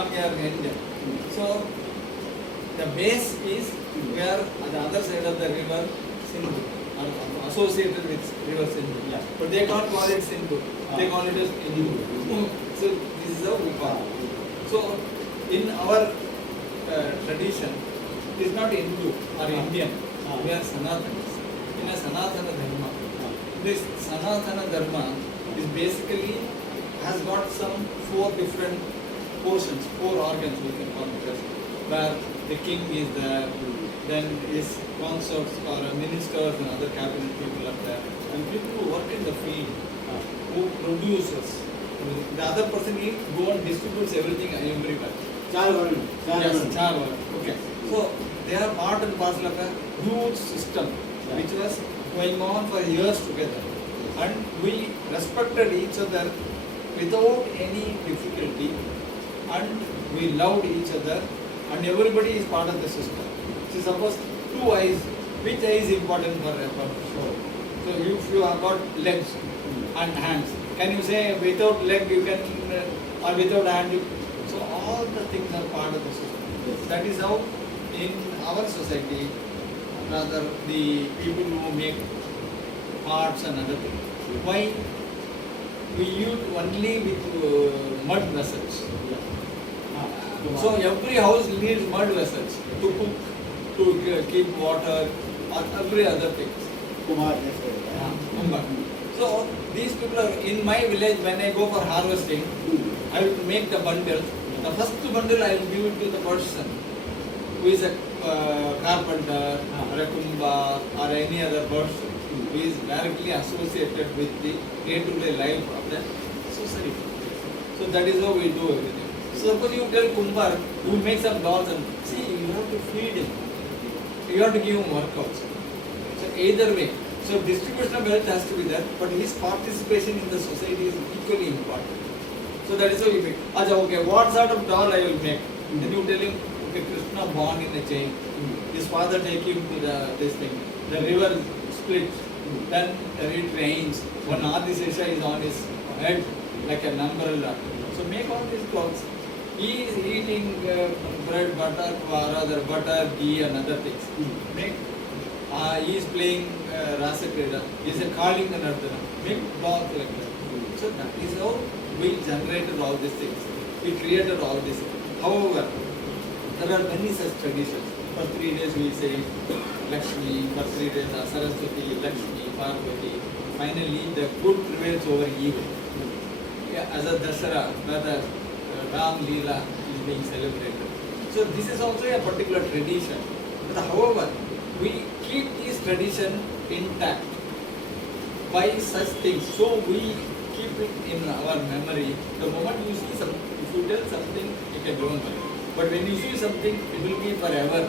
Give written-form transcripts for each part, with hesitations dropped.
come here in India. So the base is where on the other side of the river Sindhu, or associated with river Sindhu. Yeah. But they can't call it Sindhu. They call it as Hindu. So this is how we call it. So in our tradition, it is not Hindu or Indian. We are Sanatanis. In a Sanatana Dharma. This Sanatana Dharma is basically has got some 4 different portions, 4 organs we can call it, where the king is there, then his consorts or ministers and other cabinet people are there, and people who work in the field, who produces. The other person he go and distributes everything everywhere. Yes, Charwal. Okay. So they are part and parcel of a huge system which was going on for years together, and we respected each other without any difficulty, and we loved each other, and everybody is part of the system. See, suppose 2 eyes, which eye is important for show? So if you have got legs and hands, can you say without leg you can, or without hand you? So all the things are part of the system. That is how in our society, rather the people who make arts and other things, why we use only with mud vessels. So every house needs mud vessels to cook, to keep water, or every other thing. Kumar. So these people are in my village. When I go for harvesting, I will make the bundle. The first bundle I will give it to the person who is a carpenter or a kumba or any other person who is directly associated with the day-to-day life of the society. So that is how we do everything. So suppose you tell Kumbar, you make some dolls and see, you have to feed him. You have to give him work also. So either way. So distribution of wealth has to be there, but his participation in the society is equally important. So that is how you make. Acha, okay, what sort of doll I will make? Then you tell him, okay, Krishna born in a chain. His father take him to this thing. The river splits. Then it rains. One Adisesha is on his head like an umbrella. So make all these clothes. He is eating bread, butter, or rather butter, ghee and other things. Make. He is playing Rasakrida. He is calling and Ardhana. Make dolls like that. So that is how we generated all these things. We created all this. However, there are many such traditions. For 3 days we say Lakshmi, for 3 days Saraswati, Lakshmi, Parvati. Finally, the good prevails over evil. Yeah, as a Dasara, where the Ram Leela is being celebrated. So this is also a particular tradition. But however, we keep this tradition intact by such things. So we keep it in our memory. The moment you see something, if you tell something, you can remember. But when you see something, it will be forever.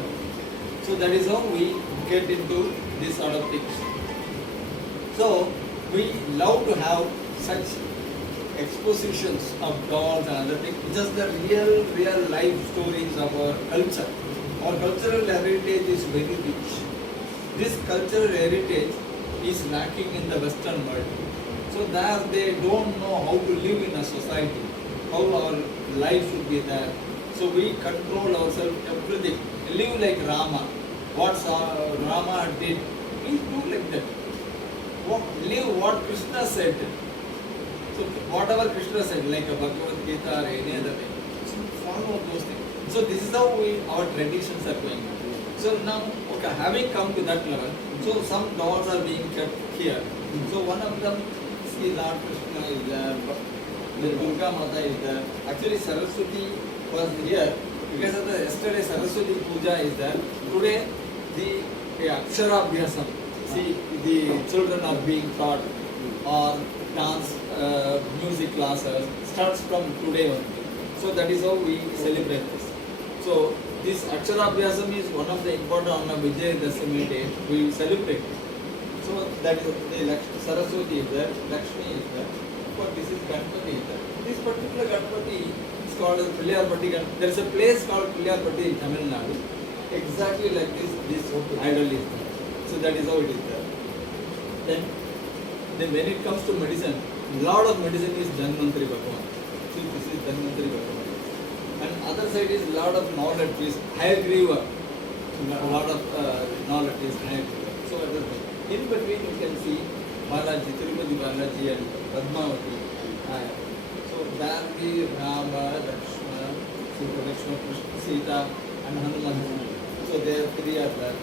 So that is how we get into this sort of things. So we love to have such expositions of dolls and other things, just the real life stories of our culture. Our cultural heritage is very rich. This cultural heritage is lacking in the Western world. So that they don't know how to live in a society, how our life should be there. So we control ourselves, everything. Live like Rama. What Rama did, please do like that. Live what Krishna said. So whatever Krishna said, like a Bhagavad Gita or any other thing, so follow those things. So this is how our traditions are going on. So now, okay, having come to that level, so some dolls are being kept here. So one of them, see, Lord Krishna is there, the Durga Mata is there. Actually Saraswati was here because of the yesterday Saraswati Puja is there. Today the Akshara Abhyasam, see, the children are being taught, or dance, music classes starts from today only. So that is how we celebrate this. So this Aksharabhyasam is one of the important on a Vijay Dasami day we celebrate. So that is the Saraswati is there, Lakshmi is there, but this is Ganpati is there. This particular Ganpati is called as Pilliyarpatti. There is a place called Pilliyarpatti in Tamil Nadu. Exactly like this idol is there. So that is how it is there. Then when it comes to medicine, lot of medicine is Dhanvantari Bhagavan. See, this is Dhanvantari Bhagavan. And other side is lot of knowledge is Hayagriva. A lot of knowledge is Hayagriva. So in between you can see Balaji, Tirupati Balaji and Padmavati. So there be Rama, Lakshmana, Sita and Hanuman. So there are three are there.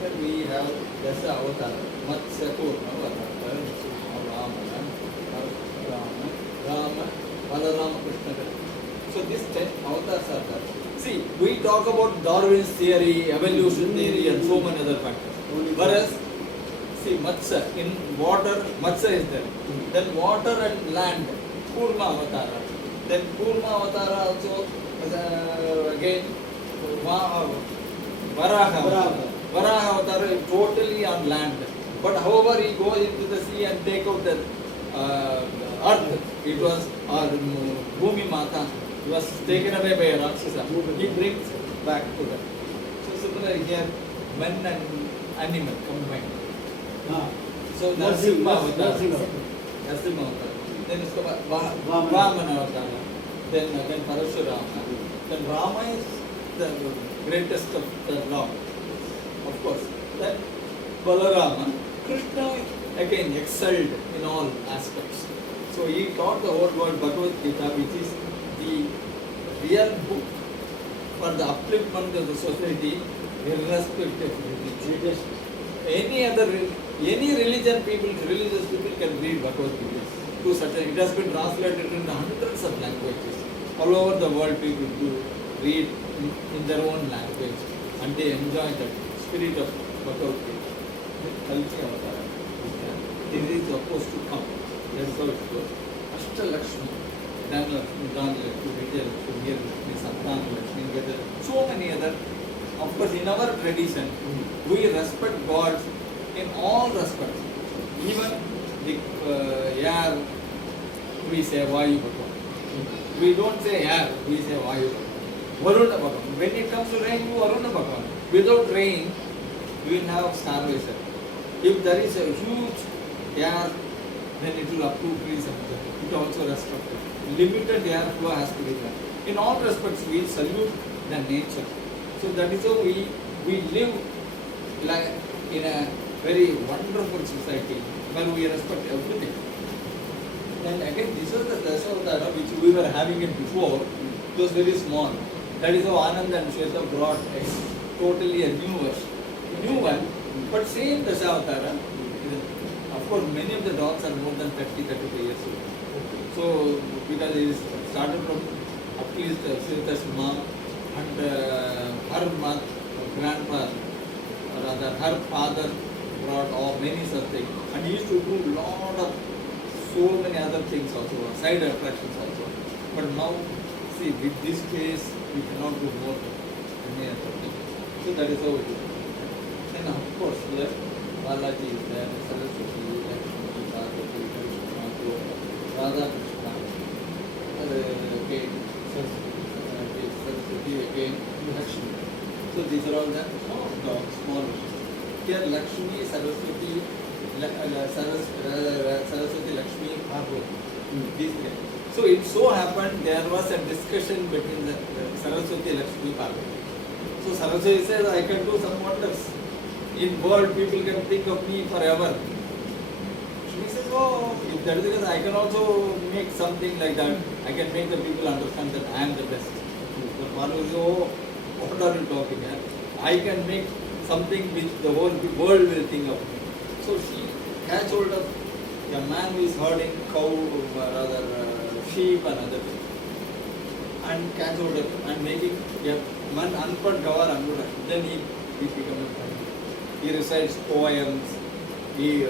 Then we have Dasa Avatar, Matsya Kurma Avatar, Rama, Balarama, Krishna. So these 10 avatars are there. See, we talk about Darwin's theory, evolution theory and so many other factors. Whereas, see, Matsya, in water, Matsya is there. Then water and land, Kurma Avatara. Then Kurma Avatara also, again, Varaha Avatara is totally on land. But however, he goes into the sea and take out the earth. It was Bhumi Mata. He was taken away by a Rakshasa. He brings back to them. So similarly here, men and animal combined. So Narasimha Avatar. Then Vamana Avatar. Then Parashurama. Then Rama is the greatest of the Lord. Of course. Then Balarama. Krishna again excelled in all aspects. So he taught the whole world Bhagavad Gita, which is the real book for the upliftment of the society, irrespective of religion. Any religious people can read Bhagavad Gita. To such it has been translated in hundreds of languages. All over the world, people do read in their own language, and they enjoy the spirit of Bhagavad Gita. Culture of it is supposed to come. That's how it goes. Ashtalakshmi, Dhanalakshmi, Vijayalakshmi, Veeralakshmi, Santanalakshmi, so many other. Of course, in our tradition, we respect God in all respects. Even the air, we say Vayu Bhagavan. We don't say air, we say Vayu Bhagavan. Varuna Bhagavan. When it comes to rain, you Varuna Bhagavan. Without rain, we will have starvation. If there is a huge air, then it will approve trees and it also restricted. Limited air flow has to be there. In all respects, we salute the nature. So that is how we live like in a very wonderful society where we respect everything. And again, this was the Dasavatara which we were having it before. It was very small. That is how Ananda and Shweta brought totally a new version. New one, but same Dasavatara. Of course, many of the dogs are more than 30-35 years old. So, because it started from at least Shweta's mom and her grandpa, or rather her father brought all many such things. And he used to do lot of so many other things also, side attractions also. But now, see, with this case, we cannot do more than any other thing. So that is how it is. And of course, there Balaji is there, Saraswati, Lakshmi, Parvati, Krishna, Radha Krishna, again, Saraswati, again, Lakshmi. So these are all the small versions. Here Lakshmi, Saraswati, Saraswati, Lakshmi, Parvati. These three. So it so happened there was a discussion between the Saraswati, Lakshmi, Parvati. So Saraswati says, I can do some wonders. In world, people can think of me forever. She says, oh, if that is the case, I can also make something like that. I can make the people understand that I am the best. So Parvati says, oh, what are you talking here? I can make something which the whole world will think of me. So she catch hold of a man who is herding cow, rather sheep and other things, and catch hold of and making one unpad gavar angura. Then he becomes a friend. He recites poems, he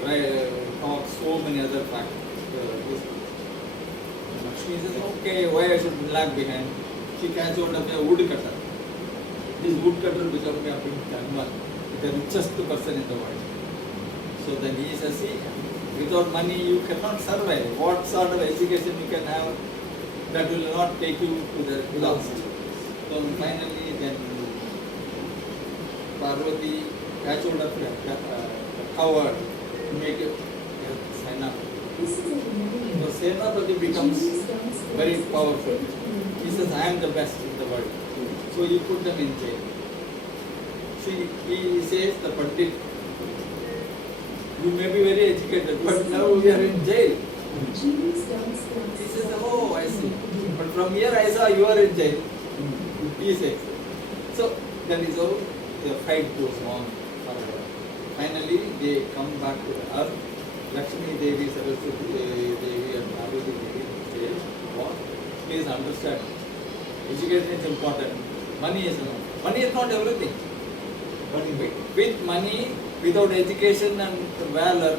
talks so many other facts. Lakshmi says, okay, why I should lag behind? She catch hold of a woodcutter. This woodcutter becomes a big Dhanwan, the richest person in the world. So then he says, see, without money you cannot survive. What sort of education you can have that will not take you to the last. So finally then Parvati catch hold of a coward to make it Senapati. So Senapati becomes very powerful. He says, I am the best in the world. So he put them in jail. See, he says the Pandit, you may be very educated, but now we are in jail. He says, oh, I see. But from here I saw you are in jail. He says. So that is how the fight goes on forever. Finally, they come back to the earth. Lakshmi Devi, Saraswati Devi and Parvati Devi say, what? Please understand, education is important. Money is not everything. But with money, without education and valor,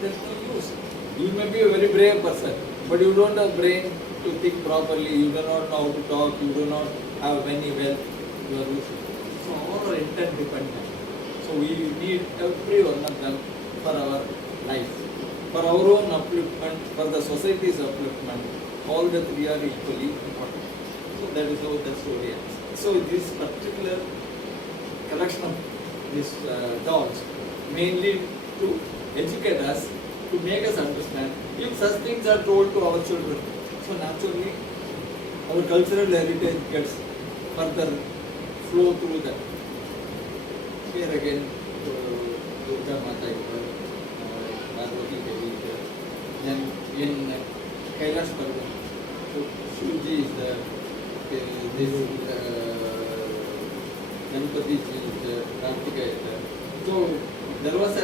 there is no use. You may be a very brave person, but you don't have brain to think properly, you do not know how to talk, you do not have any wealth, you are losing. So all are intent dependent. So we need every one of them for our life, for our own upliftment, for the society's upliftment. All the three are equally important. So that is how the story ends. So this particular collection of these dolls mainly to educate us, to make us understand if such things are told to our children. So naturally, our cultural heritage gets further flow through that. Here again, Durga Mata is there, Parvati Devi is there. Then in Kailash Parvat, so Shivji is there. Ganpati ji is there, Kartika is there. So there was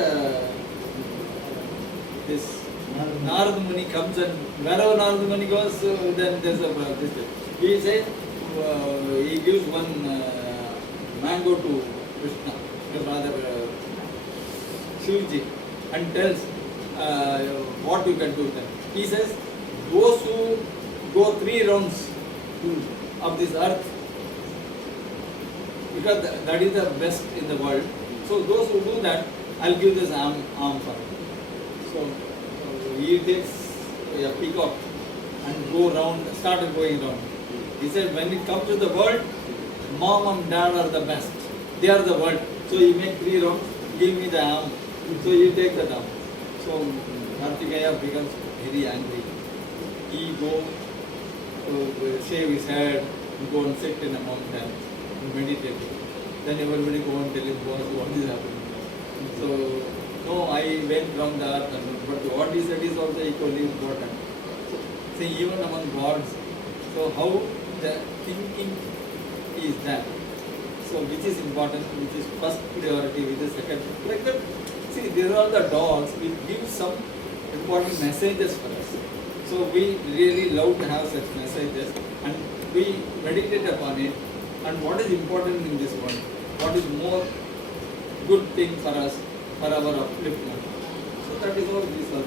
this Narad Muni comes, and wherever Narad Muni goes, then there's a this. He says he gives one mango to Krishna, his father Shivji, and tells what you can do then. He says, those who go 3 rounds of this earth, because that is the best in the world. So those who do that, I'll give this arm for him. So he takes a peacock and started going round. He said, when it comes to the world, mom and dad are the best. They are the world. So he make 3 rounds, give me the arm. So you take the arm. So Kartikeya becomes very angry. He go shave his head, go and sit in a mountain, meditate. Then everybody go and tell him, what is happening? So, no, I went from the earth, but what he said is also equally important. So, see, even among gods, so how the thinking is that. So, which is important, which is first priority, which is second. Like that, see, these are the dolls which give some important messages for us. So, we really love to have such messages and we meditate upon it. And what is important in this world? What is more good thing for us, for our upliftment? So that is all these are.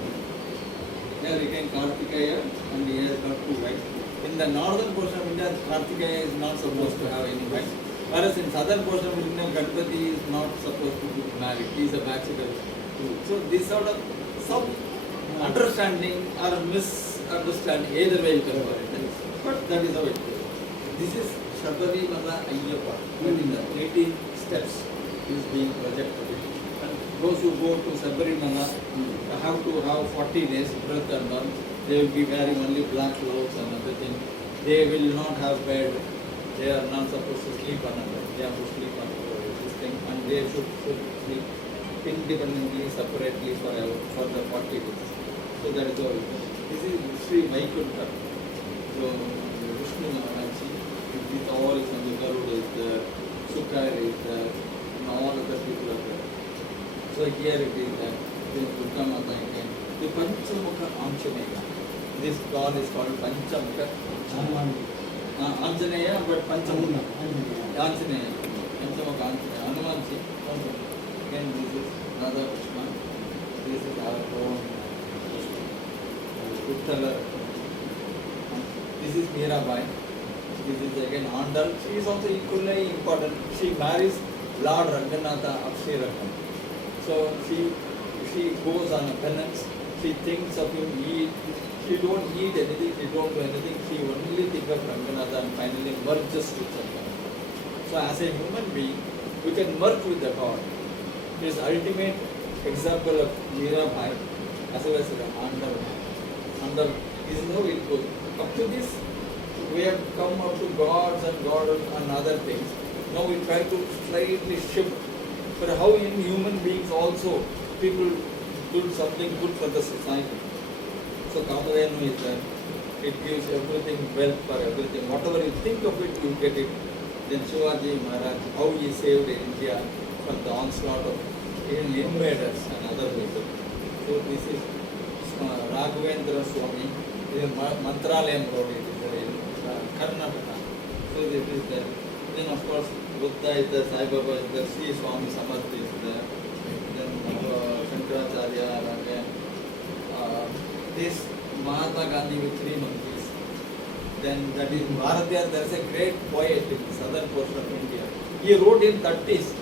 Here again Kartikeya, and he has got 2 wives. In the northern portion of India, Kartikeya is not supposed to have any wife. Whereas in southern portion of India, Ganpati is not supposed to be married. He is a bachelor. So this sort of some understanding or misunderstanding, either way you can call it. But that is how it goes. This is Shabarimala Ayyappa, but in the 18 steps is being projected. And those who go to Shabarimala have to have 40 days birth and all. They will be wearing only black clothes and everything. They will not have bed. They are not supposed to sleep on a bed. They have to sleep on this thing, and they should sleep independently, separately for the 40 days. So that is all. This is Sri Vaikuntha. So Vishnu Maharaji, with all from the Garuda is there, Sukar is there, and all other people are there. So here it is that this Durga Mata again. The Panchamukha Anjaneya. This god is called Panchamukha Anjaneya, but Panchamukha Anjaneya. Panchamukha Anjaneya. Hanumanji. Again, this is another Krishna. This is our own Uttala. This is Mirabai. This is again Andal. She is also equally important. She marries Lord Ranganatha of Sri Rakam. So she goes on a penance. She thinks of him. She don't eat anything. She don't do anything. She only thinks of Ranganatha and finally merges with Ranganatha. So as a human being, we can merge with the God. It is ultimate example of Mirabai as well as the Andal. This is how it goes. Up to this, we have come up to gods and goddess and other things. Now we try to slightly shift. But how in human beings also people do something good for the society. So Kamadhenu is that it gives everything wealth for everything. Whatever you think of it, you get it. Then Shivaji Maharaj, how he saved India from the onslaught of invaders and other people. So this is Raghavendra Swami, Mantralayam Road, it is there in Karnataka. So this is there. Then of course Buddha is there, Sai Baba is there, Sri Swami Samarthi is there. Then Venkatraghavan, and then this Mahatma Gandhi with 3 monkeys. Then that is Bharatiyar, there is a great poet in the southern portion of India. He wrote in 30s,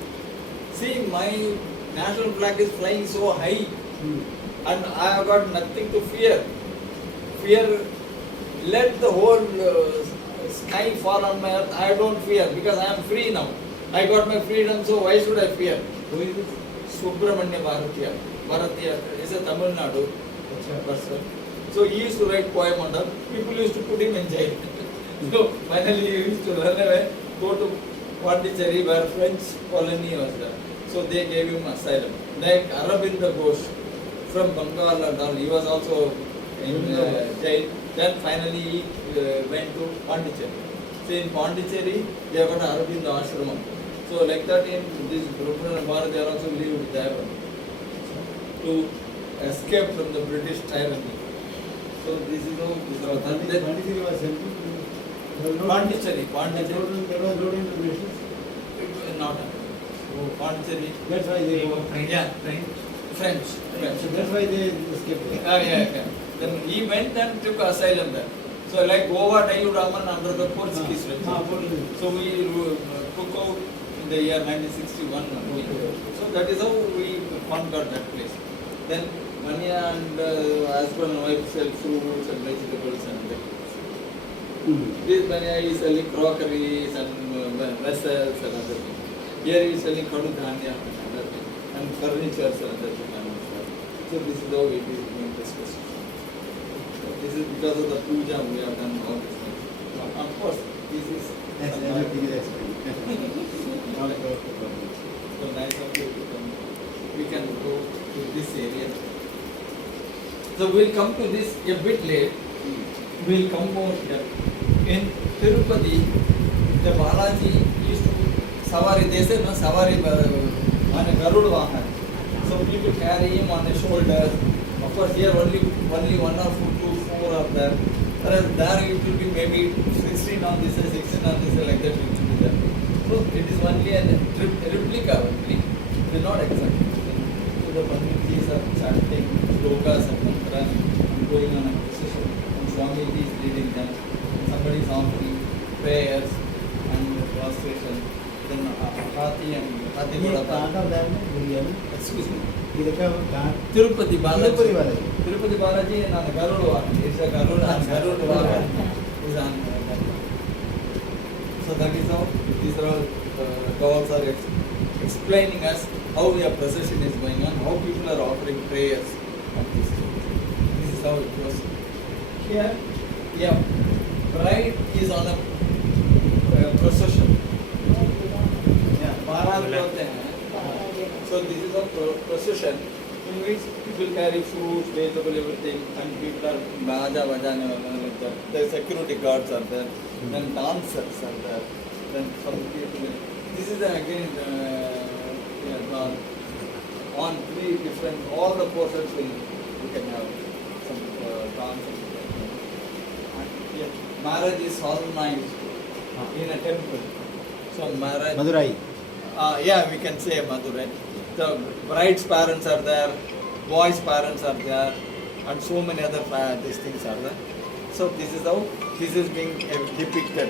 see my national flag is flying so high and I have got nothing to fear. Fear, let the whole sky fall on my earth, I don't fear because I am free now. I got my freedom, so why should I fear? Who is this? Subramanya Bharatiyar. Bharatiyar is a Tamil Nadu person. So he used to write poem on that. People used to put him in jail. So finally he used to run away, go to Pondicherry where French colony was there. So they gave him asylum. Like Arabinda Ghosh from Bengal and all, he was also in jail. Then finally he went to Pondicherry. So in Pondicherry they have got Arabinda Ashramam. So like that in this Brooklyn and Bharat they are also lived there to escape from the British tyranny. So this is how this was done. Pondicherry was sent to Pondicherry. There was load in the British. Not Pondicherry. That's why they go. Yeah, French. So that's why they escaped. Yeah. Then he went and took asylum there. So like Goa Dayu Raman under the Portuguese regime. So we took out in the year 1961. So that is how we conquered that place. Then Manya and husband and wife sell fruits and vegetables and things. This Manya is selling crockeries and vessels and other things. Here he is selling Kadu Dhanya and other things. And furniture and other things. So this is how it is being discussed. So this is because of the puja we have done all these things. Of course, this is Everything is explained. Not about the problem. so nice of you to come. We can go to this area. So we'll come to this a bit late. We'll come more here. In Tirupati, the Balaji used to Savari, they say no Savari on a Garuda Vahan. So people carry him on their shoulders. Of course here only 1 or 2, 4 are there. Whereas there it will be maybe 16 on this side, 16 on this side, like that it will be there. So it is only a replica only. It is not exact. So the Panditjis are chanting slokas and mantras and going on a procession. And Swami is leading them. Somebody is offering prayers and prostration. Then Hati and Hati ये कहाँ का brand है गुड़िया में? Excuse me. ये क्या कहाँ? Tirupati Balaji. Tirupati Balaji. Tirupati Balaji and on Garuda. It's a Garuda and Garuda is on Garuda. So that is how these are all gods are explaining us how their procession is going on, how people are offering prayers on this day. This is how it goes. Here, yeah, bride is on a procession. Yeah, Bharat होते हैं. So this is a procession in which people carry fruits, vegetable, everything, and people are baja bajane like that. The security guards are there, then dancers are there, then some people. This is again on 3 different, all the portions we can have some dance. And yeah, marriage is solemnized in a temple. So marriage. Madurai. Yeah, we can say Madurai. The bride's parents are there, boy's parents are there, and so many other these things are there. So this is how this is being depicted.